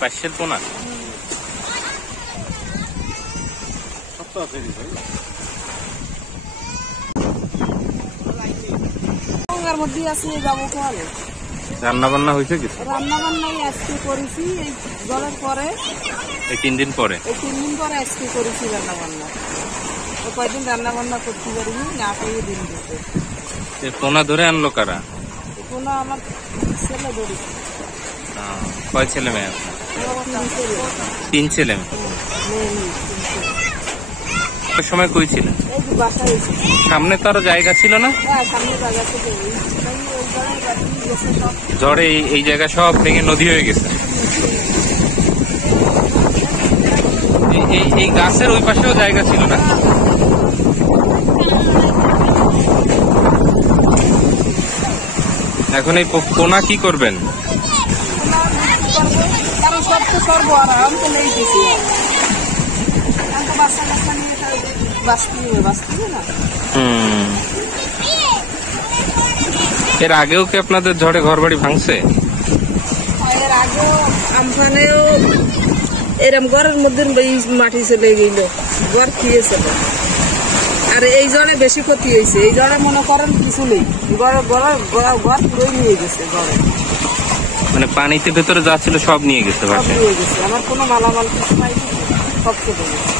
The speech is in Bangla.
পাশের পোনা মধ্যে আছে যাবো কোয়ালে। রান্না বান্না হয়েছে কিছু? রান্না বান্নাই আজকে করেছি এই জলের পরে, এই 3 দিন পরে। এই 3 দিন পরে আজকে করেছি রান্না বান্না। কয়েকদিন রান্না বান্না করতে পারিনি, না পেয়ে দিন দিতে। পোনা ধরে আনলো কারা? পোনা আমার ছেলে ধরেছে। কয় ছেলে মেয়ে? 3 ছেলে মেয়ে। সময় কই ছিল? সামনে তো আরো জায়গা ছিল না? ঝড়ে এই জায়গা সব ভেঙে নদী হয়ে গেছে। এই গাছের ওই পাশেও জায়গা ছিল না? এখন এই পোনা কি করবেন? এর আগেও কি আপনাদের ঝড়ে ঘর বাড়ি ভাঙছে? এর আগেও আমফানেও এরম ঘরের মধ্যে মাটি চলে গেল, ঘর খেয়েছে। আর এই জলে বেশি ক্ষতি হয়েছে। এই জলে মনে করেন কিছু নেই, ঘর পুরোই নিয়ে গেছে। ঘরে মানে পানিতে ভেতরে যা ছিল সব নিয়ে গেছে। আমার কোনো মালামাল কিছু নাই, সব চলে গেছে।